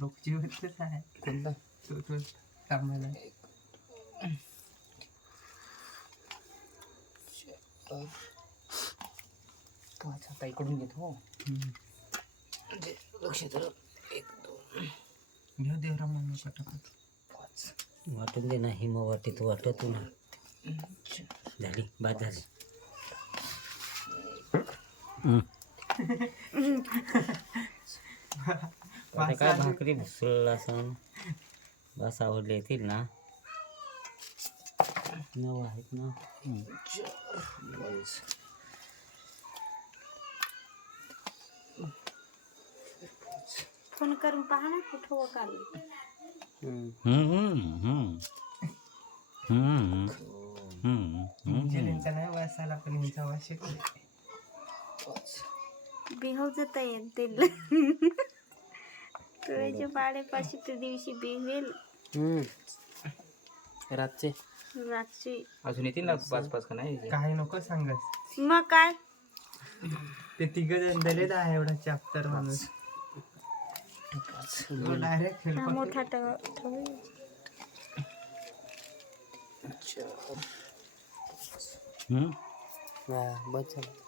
डोकजीवरच आहे कोणता तो कामाला पाच आता इकडून घेतो म्हणजे लक्ष तर 1 2 घ्या देवरा म्हणून पटापट 5 वाटून दे नाही मग वाटीत वाटत ना झाली बाद झाली आता काय भाकरी भुसळला सण बस आवडले येतील ना 9 आहेत ना 4 फोन करून पहा ना कुठं काल इंजिनियरचा नाही वासाला पण ह्यांचा वास येतो बिहव जाता येईल तुळ्याच्या पाड्यापाशी त्या दिवशी बिहवेल रातचे रात्री अजून येतील ना 5 का नाही काही नको सांगस मग काय ते तिघ जण दिलेत आहे एवढा चॅप्टर माणूस डायरेक्ट हा मोठा ठेव 4 बस झालं